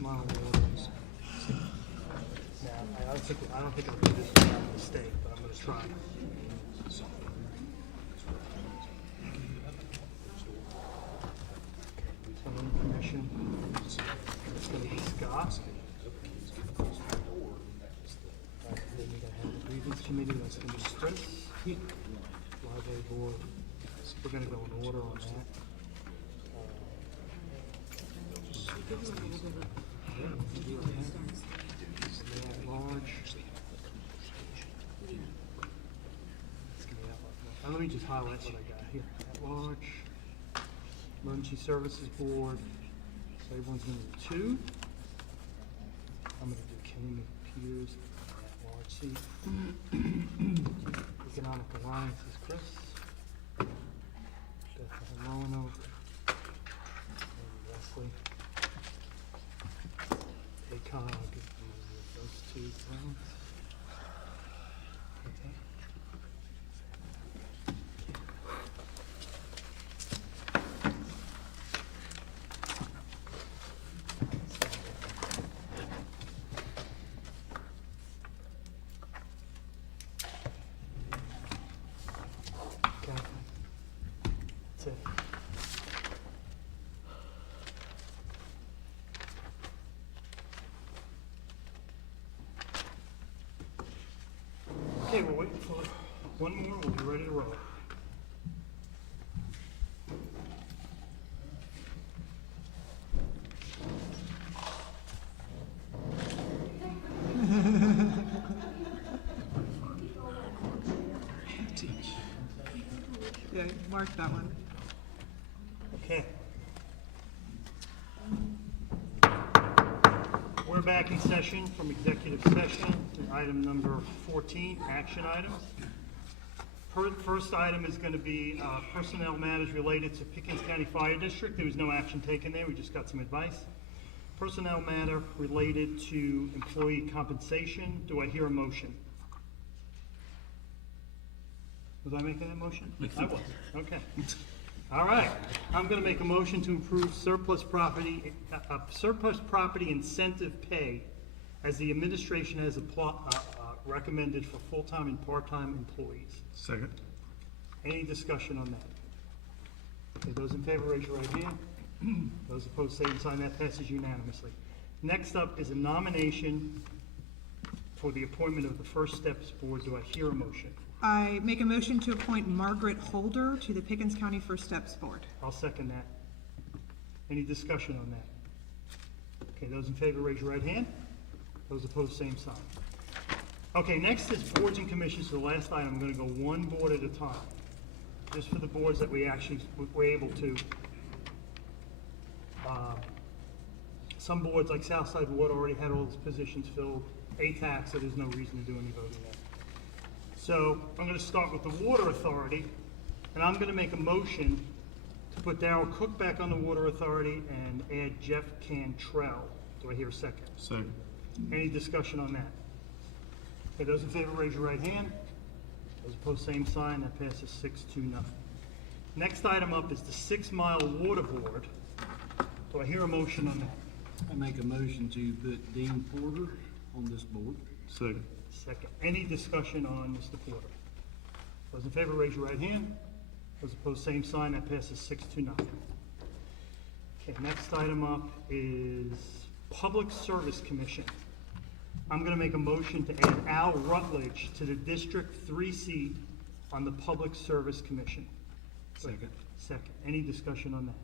mile orders. Now, I don't think I'll do this without a mistake, but I'm gonna try. Planning Commission, it's gonna be Scott. Then you're gonna have the grievance committee, that's gonna be Chris. Library board, we're gonna go in order on that. Large. Now let me just highlight what I got here. At large, emergency services board. So everyone's gonna do 2. I'm gonna do Kenny Peters at large seat. Economic Alliance is Chris. Beth Roanoke. Wesley. ACOG, I'll give those 2 things. Okay. Okay. That's it. Okay, we're waiting for one more, we'll be ready to roll. Yeah, mark that one. Okay. We're back in session from executive session to item number 14, action items. First item is going to be personnel matters related to Pickens County Fire District. There was no action taken there, we just got some advice. Personnel matter related to employee compensation. Do I hear a motion? Was I making that motion? I was. Okay. All right. I'm going to make a motion to approve surplus property incentive pay as the administration has recommended for full-time and part-time employees. Second. Any discussion on that? Okay, those in favor, raise your right hand. Those opposed, same sign. That passes unanimously. Next up is a nomination for the appointment of the First Steps Board. Do I hear a motion? I make a motion to appoint Margaret Holder to the Pickens County First Steps Board. I'll second that. Any discussion on that? Okay, those in favor, raise your right hand. Those opposed, same sign. Okay, next is boards and commissions. So the last item, I'm going to go one board at a time, just for the boards that we actually were able to. Some boards, like Southside Water, already had all those positions filled. ATAC, so there's no reason to do any voting there. So I'm going to start with the Water Authority, and I'm going to make a motion to put Darrell Cook back on the Water Authority and add Jeff Cantrell. Do I hear a second? Second. Any discussion on that? Okay, those in favor, raise your right hand. Those opposed, same sign. That passes 6-0. Next item up is the 6 Mile Water Board. Do I hear a motion on that? I make a motion to put Dean Porter on this board. Second. Second. Any discussion on Mr. Porter? Those in favor, raise your right hand. Those opposed, same sign. That passes 6-0. Okay, next item up is Public Service Commission. I'm going to make a motion to add Al Rutledge to the District 3 seat on the Public Service Commission. Second. Second. Any discussion on that?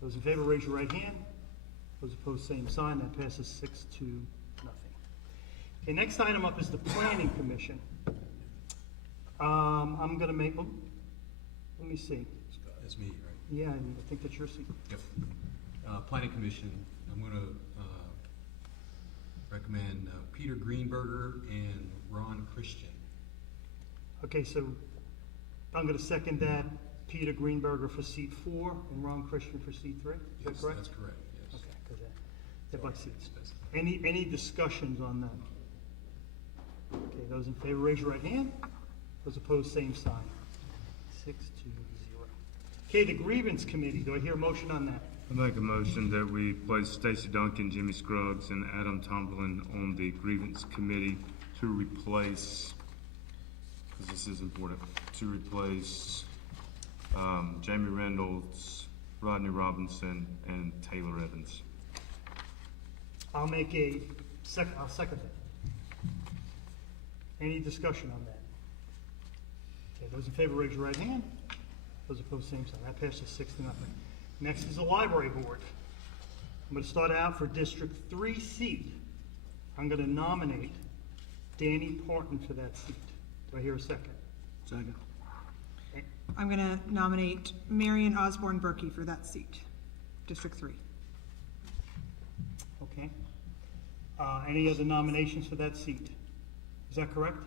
Those in favor, raise your right hand. Those opposed, same sign. That passes 6-0. Okay, next item up is the Planning Commission. I'm going to make, let me see. That's me, right? Yeah, I think that's your seat. Yep. Planning Commission, I'm going to recommend Peter Greenberger and Ron Christian. Okay, so I'm going to second that. Peter Greenberger for seat 4 and Ron Christian for seat 3. Is that correct? That's correct, yes. Okay, because they're by seats. Any discussions on that? Okay, those in favor, raise your right hand. Those opposed, same sign. 6-0. Okay, the grievance committee, do I hear a motion on that? I make a motion that we place Stacy Duncan, Jimmy Scruggs, and Adam Tomlin on the grievance committee to replace, because this is important, to replace Jamie Reynolds, Rodney Robinson, and Taylor Evans. I'll second it. Any discussion on that? Okay, those in favor, raise your right hand. Those opposed, same sign. That passes 6-0. Next is the library board. I'm going to start out for District 3 seat. I'm going to nominate Danny Parton for that seat. Do I hear a second? Second. I'm gonna nominate Marion Osborne Berkey for that seat, District 3. Okay. Any other nominations for that seat? Is that correct?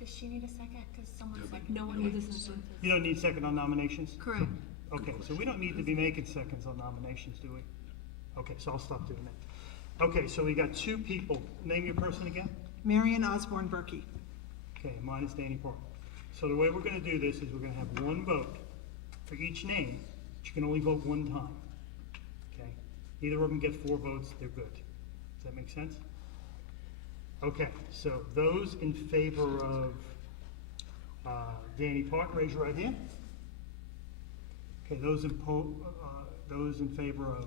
Does she need a second? Because someone's like, no one needs a second. You don't need second on nominations? Correct. Okay, so we don't need to be making seconds on nominations, do we? Okay, so I'll stop doing that. Okay, so we got 2 people. Name your person again? Marion Osborne Berkey. Okay, mine is Danny Parton. So the way we're gonna do this is we're gonna have 1 vote for each name, but you can only vote 1 time. Okay? Either of them get 4 votes, they're good. Does that make sense? Okay, so those in favor of Danny Parton, raise your right hand. Okay, those in favor of,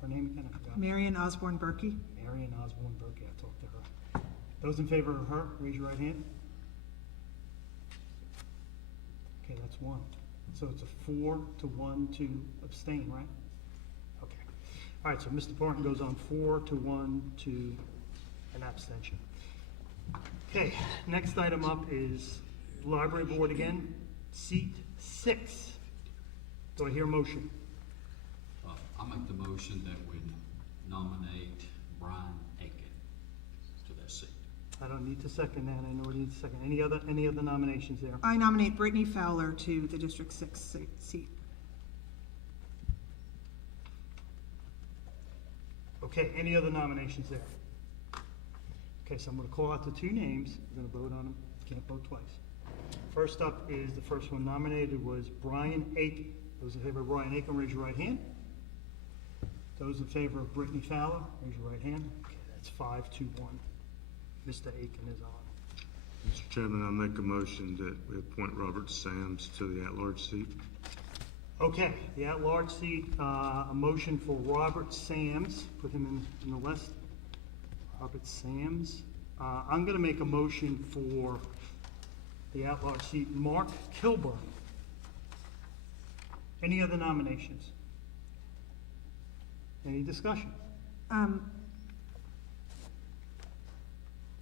her name again, I forgot. Marion Osborne Berkey. Marion Osborne Berkey, I talked to her. Those in favor of her, raise your right hand. Okay, that's 1. So it's a 4-1 to abstain, right? Okay. All right, so Mr. Parton goes on 4-1 to an abstention. Okay, next item up is library board again, seat 6. Do I hear a motion? I'll make the motion that we nominate Brian Aiken to that seat. I don't need to second that. I know we need to second. Any other nominations there? I nominate Brittany Fowler to the District 6 seat. Okay, any other nominations there? Okay, so I'm gonna call out the 2 names. We're gonna vote on them. Can't vote twice. First up is, the first one nominated was Brian Aiken. Those in favor of Brian Aiken, raise your right hand. Those in favor of Brittany Fowler, raise your right hand. Okay, that's 5-1. Mr. Aiken is on. Mr. Chairman, I make a motion that we appoint Robert Sams to the at-large seat. Okay, the at-large seat, a motion for Robert Sams, put him in the list. Robert Sams. I'm gonna make a motion for the at-large seat, Mark Kilburn. Any other nominations? Any discussion?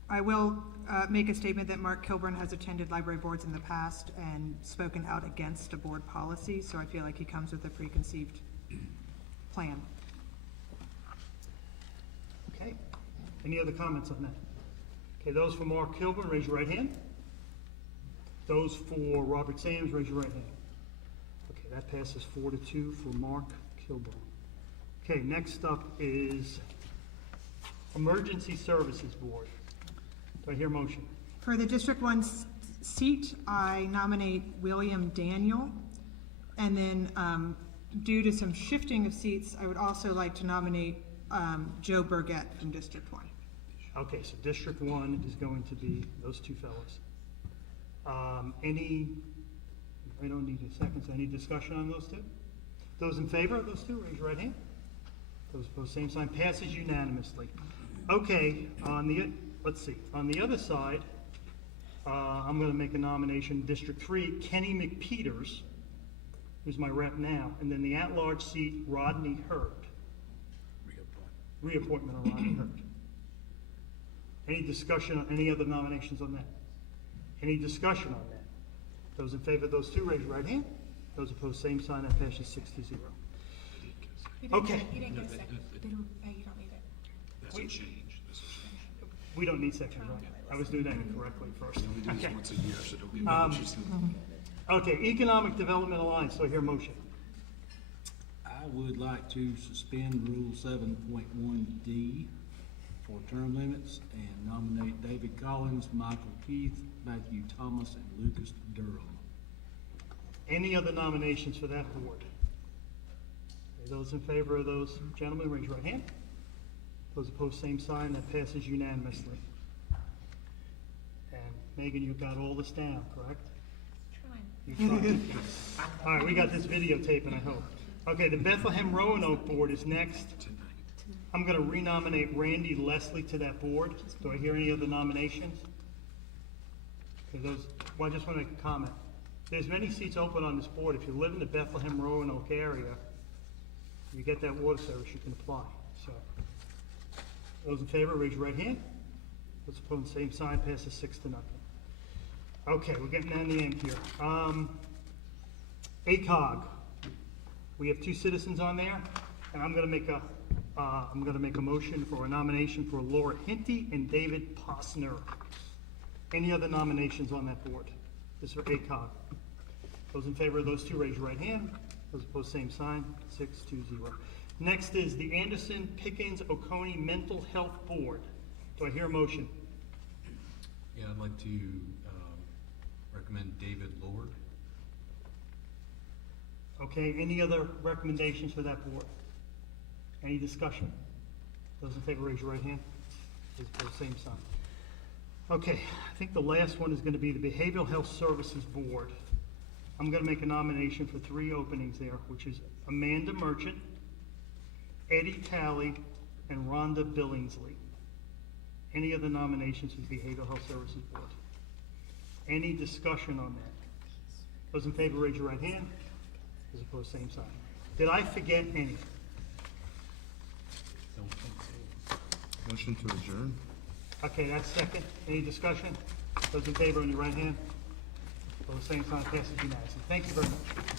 I will make a statement that Mark Kilburn has attended library boards in the past and spoken out against a board policy, so I feel like he comes with a preconceived plan. Okay, any other comments on that? Okay, those for Mark Kilburn, raise your right hand. Those for Robert Sams, raise your right hand. Okay, that passes 4-2 for Mark Kilburn. Okay, next up is Emergency Services Board. Do I hear a motion? For the District 1 seat, I nominate William Daniel. And then due to some shifting of seats, I would also like to nominate Joe Burgett from District 1. Okay, so District 1 is going to be those 2 fellows. I don't need a second, so any discussion on those 2? Those in favor of those 2, raise your right hand. Those opposed, same sign. Passes unanimously. Okay, let's see, on the other side, I'm gonna make a nomination, District 3, Kenny McPeters, who's my rep now, and then the at-large seat, Rodney Hurd. Reappointment of Rodney Hurd. Any discussion on any other nominations on that? Any discussion on that? Those in favor of those 2, raise your right hand. Those opposed, same sign. That passes 6-0. Okay. You didn't get a second. You don't need it. That's a change. We don't need second, right? I was doing that incorrectly first. We do Okay. this once a year, so don't be mad. Okay, Economic Development Alliance, do I hear a motion? I would like to suspend Rule 7.1D for term limits and nominate David Collins, Michael Keith, Matthew Thomas, and Lucas Durham. Any other nominations for that board? Okay, those in favor of those gentlemen, raise your right hand. Those opposed, same sign. That passes unanimously. And Megan, you got all this down, correct? Trying. You tried. All right, we got this videotape, I hope. Okay, the Bethlehem Roanoke Board is next. I'm gonna renominate Randy Leslie to that board. Do I hear any other nominations? Okay, well, I just want to make a comment. There's many seats open on this board. If you live in the Bethlehem Roanoke area, you get that water service, you can apply. So, those in favor, raise your right hand. Those opposed, same sign, passes 6-0. Okay, we're getting down to the end here. ACOG. We have 2 citizens on there, and I'm gonna make a motion for a nomination for Laura Hinty and David Posner. Any other nominations on that board? This is for ACOG. Those in favor of those 2, raise your right hand. Those opposed, same sign, 6-0. Next is the Anderson Pickens Oconee Mental Health Board. Do I hear a motion? Yeah, I'd like to recommend David Lord. Okay, any other recommendations for that board? Any discussion? Those in favor, raise your right hand. Those opposed, same sign. Okay, I think the last one is going to be the Behavioral Health Services Board. I'm going to make a nomination for 3 openings there, which is Amanda Merchant, Eddie Talley, and Rhonda Billingsley. Any other nominations for the Behavioral Health Services Board? Any discussion on that? Those in favor, raise your right hand. Those opposed, same sign. Did I forget any? Don't think so. Motion to adjourn? Okay, that's second. Any discussion? Those in favor on your right hand? Those same sign, passes unanimously. Thank you very much.